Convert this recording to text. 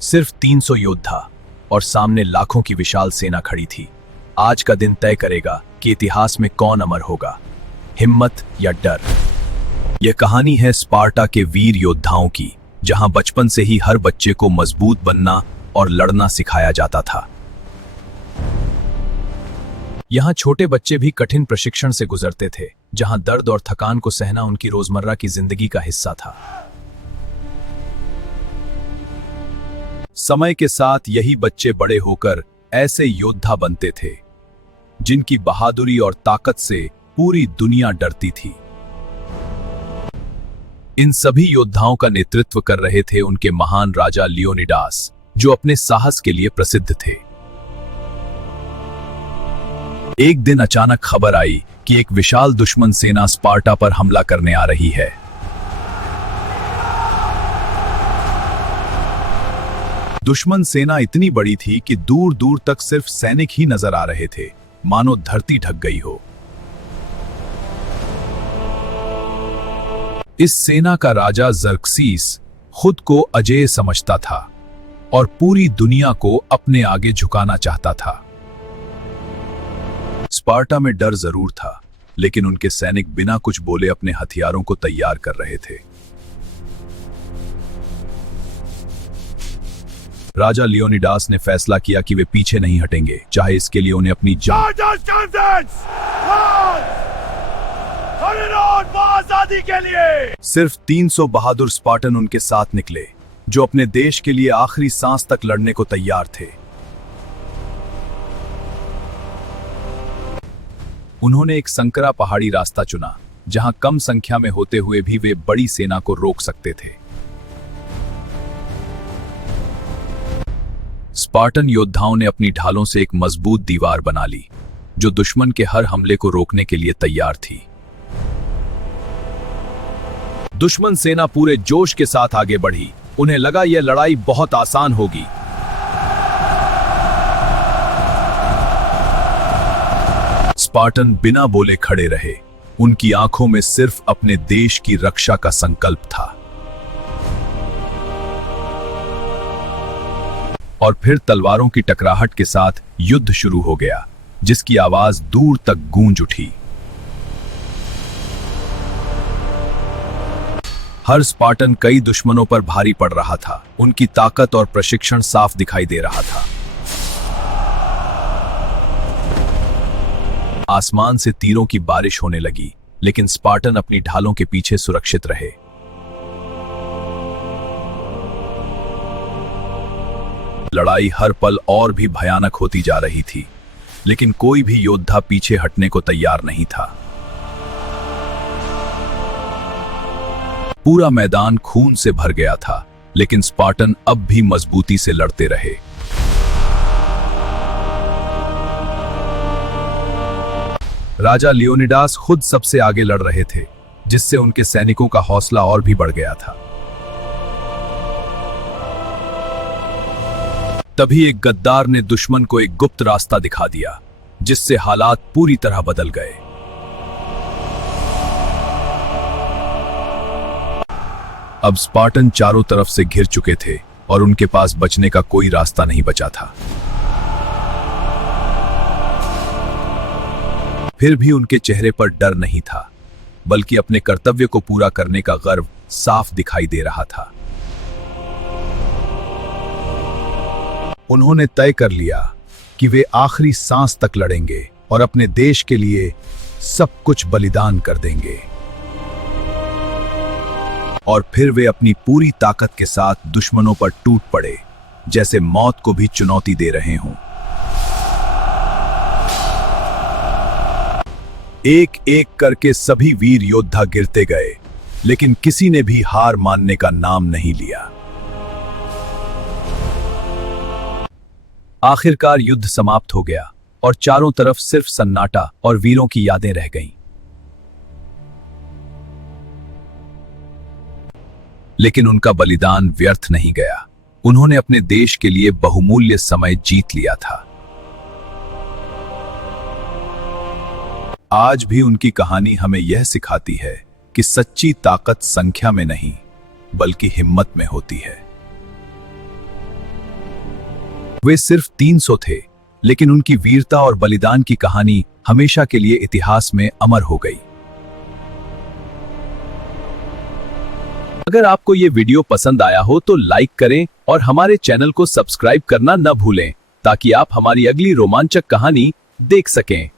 सिर्फ 300 योद्धा और सामने लाखों की विशाल सेना खड़ी थी। आज का दिन तय करेगा कि इतिहास में कौन अमर होगा, हिम्मत या डर। यह कहानी है स्पार्टा के वीर योद्धाओं की, जहां बचपन से ही हर बच्चे को मजबूत बनना और लड़ना सिखाया जाता था। यहां छोटे बच्चे भी कठिन प्रशिक्षण से गुजरते थे, जहां दर्द और थकान को सहना उनकी रोजमर्रा की जिंदगी का हिस्सा था। समय के साथ यही बच्चे बड़े होकर ऐसे योद्धा बनते थे जिनकी बहादुरी और ताकत से पूरी दुनिया डरती थी। इन सभी योद्धाओं का नेतृत्व कर रहे थे उनके महान राजा लियोनिडास, जो अपने साहस के लिए प्रसिद्ध थे। एक दिन अचानक खबर आई कि एक विशाल दुश्मन सेना स्पार्टा पर हमला करने आ रही है। दुश्मन सेना इतनी बड़ी थी कि दूर दूर तक सिर्फ सैनिक ही नजर आ रहे थे, मानो धरती ढक गई हो। इस सेना का राजा जर्क्सीस खुद को अजेय समझता था और पूरी दुनिया को अपने आगे झुकाना चाहता था। स्पार्टा में डर जरूर था, लेकिन उनके सैनिक बिना कुछ बोले अपने हथियारों को तैयार कर रहे थे। राजा लियोनिडास ने फैसला किया कि वे पीछे नहीं हटेंगे, चाहे इसके लिए उन्हें अपनी जान। आजादी के लिए सिर्फ 300 बहादुर स्पार्टन उनके साथ निकले, जो अपने देश के लिए आखिरी सांस तक लड़ने को तैयार थे। उन्होंने एक संकरा पहाड़ी रास्ता चुना, जहां कम संख्या में होते हुए भी वे बड़ी सेना को रोक सकते थे। स्पार्टन योद्धाओं ने अपनी ढालों से एक मजबूत दीवार बना ली, जो दुश्मन के हर हमले को रोकने के लिए तैयार थी। दुश्मन सेना पूरे जोश के साथ आगे बढ़ी। उन्हें लगा यह लड़ाई बहुत आसान होगी। स्पार्टन बिना बोले खड़े रहे। उनकी आंखों में सिर्फ अपने देश की रक्षा का संकल्प था। और फिर तलवारों की टकराहट के साथ युद्ध शुरू हो गया, जिसकी आवाज दूर तक गूंज उठी। हर स्पार्टन कई दुश्मनों पर भारी पड़ रहा था। उनकी ताकत और प्रशिक्षण साफ दिखाई दे रहा था। आसमान से तीरों की बारिश होने लगी, लेकिन स्पार्टन अपनी ढालों के पीछे सुरक्षित रहे। लड़ाई हर पल और भी भयानक होती जा रही थी, लेकिन कोई भी योद्धा पीछे हटने को तैयार नहीं था। पूरा मैदान खून से भर गया था, लेकिन स्पार्टन अब भी मजबूती से लड़ते रहे। राजा लियोनिडास खुद सबसे आगे लड़ रहे थे, जिससे उनके सैनिकों का हौसला और भी बढ़ गया था। तभी एक गद्दार ने दुश्मन को एक गुप्त रास्ता दिखा दिया, जिससे हालात पूरी तरह बदल गए। अब स्पार्टन चारों तरफ से घिर चुके थे और उनके पास बचने का कोई रास्ता नहीं बचा था। फिर भी उनके चेहरे पर डर नहीं था, बल्कि अपने कर्तव्य को पूरा करने का गर्व साफ दिखाई दे रहा था। उन्होंने तय कर लिया कि वे आखिरी सांस तक लड़ेंगे और अपने देश के लिए सब कुछ बलिदान कर देंगे। और फिर वे अपनी पूरी ताकत के साथ दुश्मनों पर टूट पड़े, जैसे मौत को भी चुनौती दे रहे हों। एक एक करके सभी वीर योद्धा गिरते गए, लेकिन किसी ने भी हार मानने का नाम नहीं लिया। आखिरकार युद्ध समाप्त हो गया और चारों तरफ सिर्फ सन्नाटा और वीरों की यादें रह गईं। लेकिन उनका बलिदान व्यर्थ नहीं गया। उन्होंने अपने देश के लिए बहुमूल्य समय जीत लिया था। आज भी उनकी कहानी हमें यह सिखाती है कि सच्ची ताकत संख्या में नहीं, बल्कि हिम्मत में होती है। वे सिर्फ 300 थे, लेकिन उनकी वीरता और बलिदान की कहानी हमेशा के लिए इतिहास में अमर हो गई। अगर आपको ये वीडियो पसंद आया हो तो लाइक करें और हमारे चैनल को सब्सक्राइब करना न भूलें, ताकि आप हमारी अगली रोमांचक कहानी देख सकें।